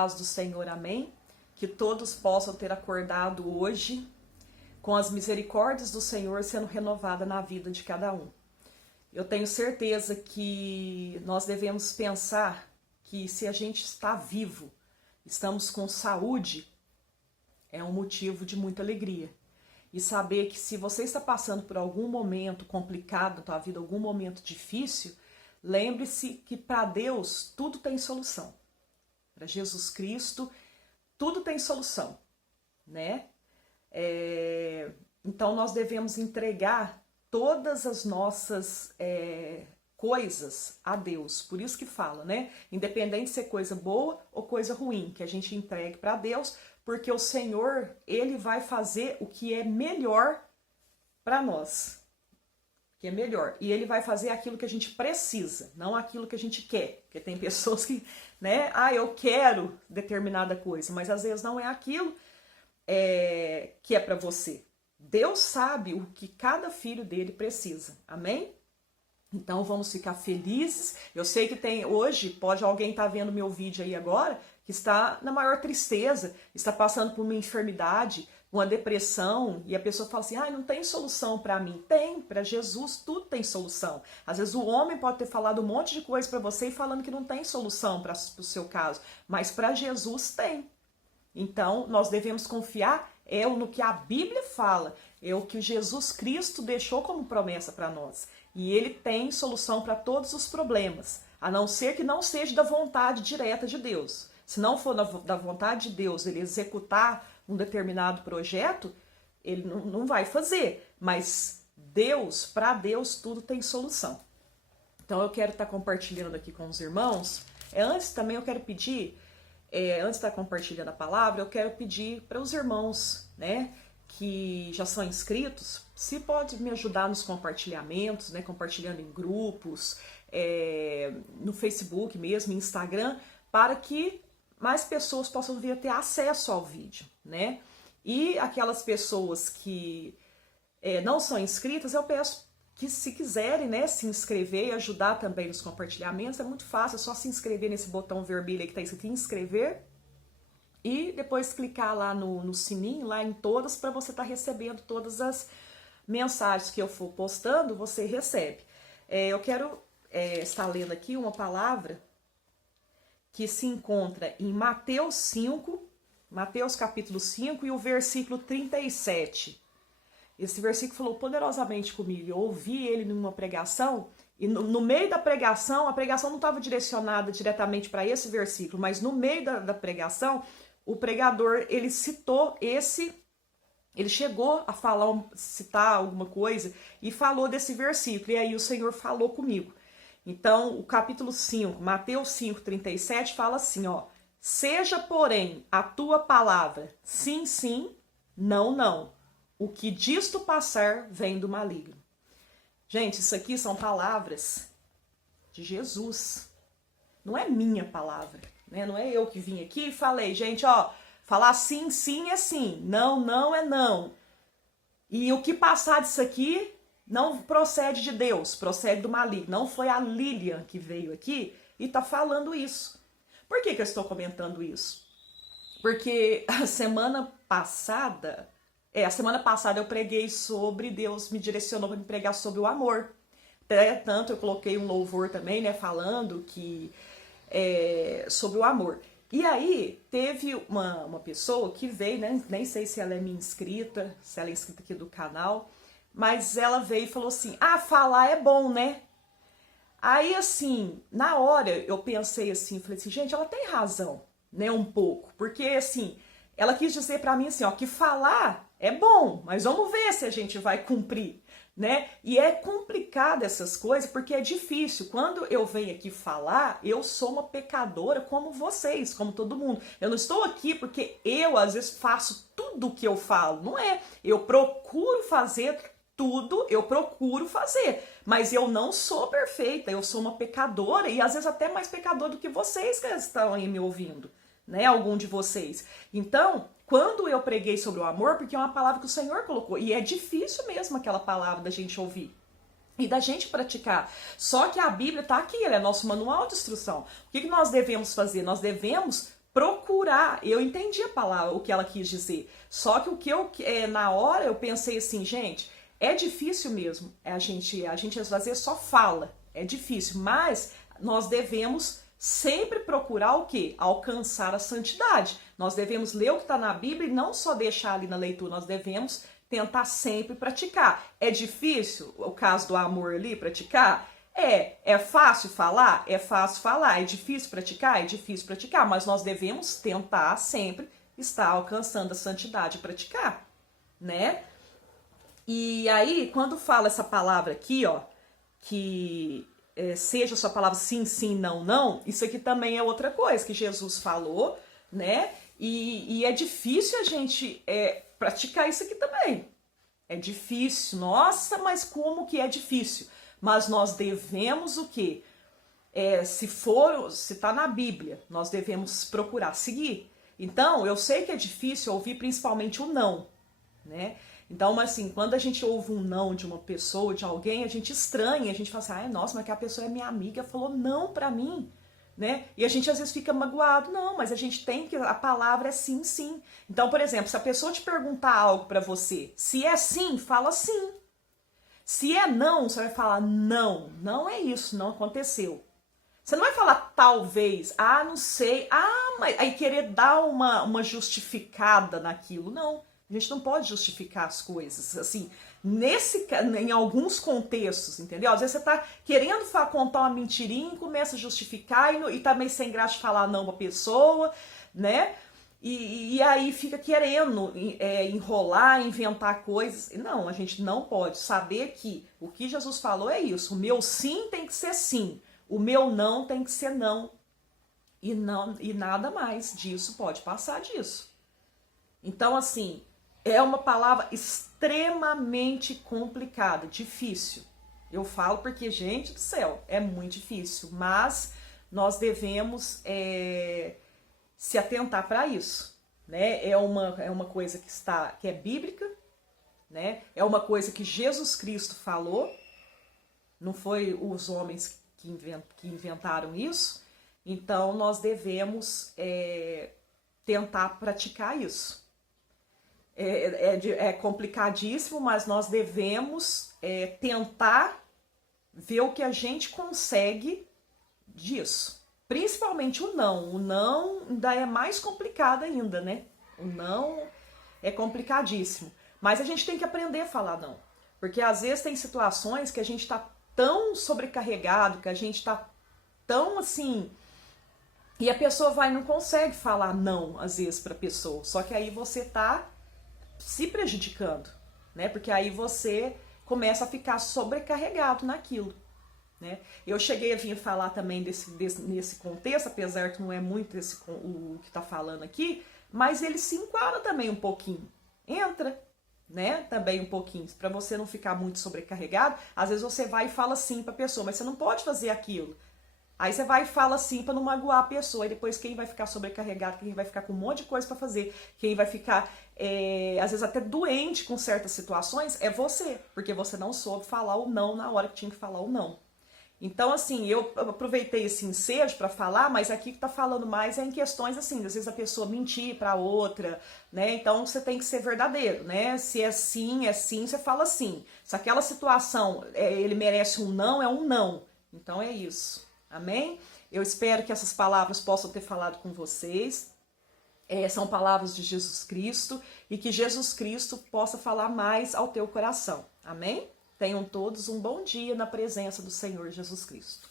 paz do Senhor, amém? Que todos possam ter acordado hoje com as misericórdias do Senhor sendo renovada na vida de cada um. Eu tenho certeza que nós devemos pensar que se a gente está vivo, estamos com saúde, é um motivo de muita alegria. E saber que se você está passando por algum momento complicado na tua vida, algum momento difícil, lembre-se que para Deus tudo tem solução. Para Jesus Cristo, tudo tem solução, né? Então nós devemos entregar todas as nossas coisas a Deus. Por isso que fala, né? Independente de ser coisa boa ou coisa ruim, que a gente entregue para Deus, porque o Senhor, Ele vai fazer o que é melhor para nós. Que é melhor. E Ele vai fazer aquilo que a gente precisa, não aquilo que a gente quer. Porque tem pessoas que, né? Eu quero determinada coisa, mas às vezes não é aquilo que é para você. Deus sabe o que cada filho dele precisa. Amém? Então vamos ficar felizes. Eu sei que hoje, pode alguém estar vendo meu vídeo aí agora, que está na maior tristeza, está passando por uma enfermidade, uma depressão, e a pessoa fala assim, não tem solução para mim. Tem, para Jesus tudo tem solução. Às vezes o homem pode ter falado um monte de coisa para você e falando que não tem solução para o seu caso, mas para Jesus tem. Então nós devemos confiar no que a Bíblia fala, é o que Jesus Cristo deixou como promessa para nós. E Ele tem solução para todos os problemas, a não ser que não seja da vontade direta de Deus. Se não for da vontade de Deus ele executar um determinado projeto, ele não vai fazer. Mas Deus, para Deus, tudo tem solução. Então eu quero estar compartilhando aqui com os irmãos. Antes também eu quero pedir, antes de estar compartilhando a palavra, eu quero pedir para os irmãos, né, que já são inscritos, se pode me ajudar nos compartilhamentos, né, compartilhando em grupos, no Facebook mesmo, Instagram, para que mais pessoas possam vir a ter acesso ao vídeo, né? E aquelas pessoas que não são inscritas, eu peço que se quiserem, né, se inscrever e ajudar também nos compartilhamentos, é muito fácil, é só se inscrever nesse botão vermelho aí que está escrito inscrever e depois clicar lá no sininho, lá em todas, para você estar recebendo todas as mensagens que eu for postando, você recebe. Eu quero estar lendo aqui uma palavra que se encontra em Mateus 5, Mateus capítulo 5 e o versículo 37. Esse versículo falou poderosamente comigo. Eu ouvi ele numa pregação e no meio da pregação, a pregação não estava direcionada diretamente para esse versículo, mas no meio da pregação, o pregador, ele citou ele chegou a citar alguma coisa e falou desse versículo. E aí o Senhor falou comigo. Então, o capítulo 5, Mateus 5, 37, fala assim, seja, porém, a tua palavra sim, sim, não, não. O que disto passar vem do maligno. Gente, isso aqui são palavras de Jesus. Não é minha palavra, né? Não é eu que vim aqui e falei, gente, falar sim, sim é sim, não, não é não. E o que passar disso aqui não procede de Deus, procede do maligno. Não foi a Lilian que veio aqui e tá falando isso. Por que eu estou comentando isso? Porque a semana passada eu preguei sobre, Deus me direcionou para me pregar sobre o amor. Tanto eu coloquei um louvor também, né, falando que sobre o amor. E aí teve uma pessoa que veio, né, nem sei se ela é minha inscrita, se ela é inscrita aqui do canal, mas ela veio e falou assim, falar é bom, né? Aí, assim, na hora eu pensei assim, falei assim, gente, ela tem razão, né, um pouco. Porque, assim, ela quis dizer pra mim assim, que falar é bom, mas vamos ver se a gente vai cumprir, né? E é complicado essas coisas, porque é difícil. Quando eu venho aqui falar, eu sou uma pecadora como vocês, como todo mundo. Eu não estou aqui porque eu, às vezes, faço tudo o que eu falo, não é? Eu procuro fazer tudo, mas eu não sou perfeita, eu sou uma pecadora e às vezes até mais pecadora do que vocês que estão aí me ouvindo, né, algum de vocês. Então, quando eu preguei sobre o amor, porque é uma palavra que o Senhor colocou, e é difícil mesmo aquela palavra da gente ouvir e da gente praticar, só que a Bíblia está aqui, ela é nosso manual de instrução. O que nós devemos fazer? Nós devemos procurar. Eu entendi a palavra, o que ela quis dizer. Só que o que eu, na hora eu pensei assim, gente, é difícil mesmo. A gente às vezes só fala, é difícil, mas nós devemos sempre procurar o quê? Alcançar a santidade. Nós devemos ler o que está na Bíblia e não só deixar ali na leitura, nós devemos tentar sempre praticar. É difícil, o caso do amor ali, praticar? É fácil falar? É fácil falar. É difícil praticar? É difícil praticar. Mas nós devemos tentar sempre estar alcançando a santidade e praticar, né? E aí, quando fala essa palavra aqui, ó, que seja sua palavra sim, sim, não, não, isso aqui também é outra coisa que Jesus falou, né? E é difícil a gente praticar isso aqui também. É difícil, nossa, mas como que é difícil? Mas nós devemos o quê? Se tá na Bíblia, nós devemos procurar seguir. Então, eu sei que é difícil ouvir principalmente o não, né? Então, assim, quando a gente ouve um não de uma pessoa, de alguém, a gente estranha, a gente fala assim, ai, nossa, mas que a pessoa é minha amiga, falou não pra mim, né? E a gente às vezes fica magoado, não, mas a gente tem que, a palavra é sim, sim. Então, por exemplo, se a pessoa te perguntar algo pra você, se é sim, fala sim. Se é não, você vai falar não, não é isso, não aconteceu. Você não vai falar talvez, não sei, mas aí querer dar uma justificada naquilo, não. A gente não pode justificar as coisas, assim, em alguns contextos, entendeu? Às vezes você tá querendo contar uma mentirinha e começa a justificar e tá meio sem graça de falar não pra pessoa, né? E aí fica querendo enrolar, inventar coisas. Não, a gente não pode saber que o que Jesus falou é isso. O meu sim tem que ser sim, o meu não tem que ser não. E nada mais disso pode passar disso. Então, assim, é uma palavra extremamente complicada, difícil. Eu falo porque, gente do céu, é muito difícil. Mas nós devemos se atentar para isso, né? É uma coisa que é bíblica, né? É uma coisa que Jesus Cristo falou. Não foi os homens que inventaram isso. Então, nós devemos tentar praticar isso. É complicadíssimo, mas nós devemos tentar ver o que a gente consegue disso. Principalmente o não. O não ainda é mais complicado ainda, né? O não é complicadíssimo. Mas a gente tem que aprender a falar não. Porque às vezes tem situações que a gente tá tão sobrecarregado, que a gente tá tão assim... E a pessoa não consegue falar não, às vezes, pra pessoa. Só que aí você tá se prejudicando, né? Porque aí você começa a ficar sobrecarregado naquilo, né? Eu cheguei a vir falar também nesse contexto, apesar que não é muito o que tá falando aqui, mas ele se enquadra também um pouquinho. Entra, né? Também um pouquinho, para você não ficar muito sobrecarregado. Às vezes você vai e fala sim pra pessoa, mas você não pode fazer aquilo. Aí você vai e fala assim para não magoar a pessoa, e depois quem vai ficar sobrecarregado, quem vai ficar com um monte de coisa para fazer, quem vai ficar, às vezes até doente com certas situações, é você, porque você não soube falar o não na hora que tinha que falar o não. Então, assim, eu aproveitei esse ensejo para falar, mas aqui que tá falando mais é em questões assim, às vezes a pessoa mentir para outra, né? Então você tem que ser verdadeiro, né? Se é sim, você fala sim. Se aquela situação ele merece um não, é um não. Então é isso. Amém? Eu espero que essas palavras possam ter falado com vocês. São palavras de Jesus Cristo e que Jesus Cristo possa falar mais ao teu coração. Amém? Tenham todos um bom dia na presença do Senhor Jesus Cristo.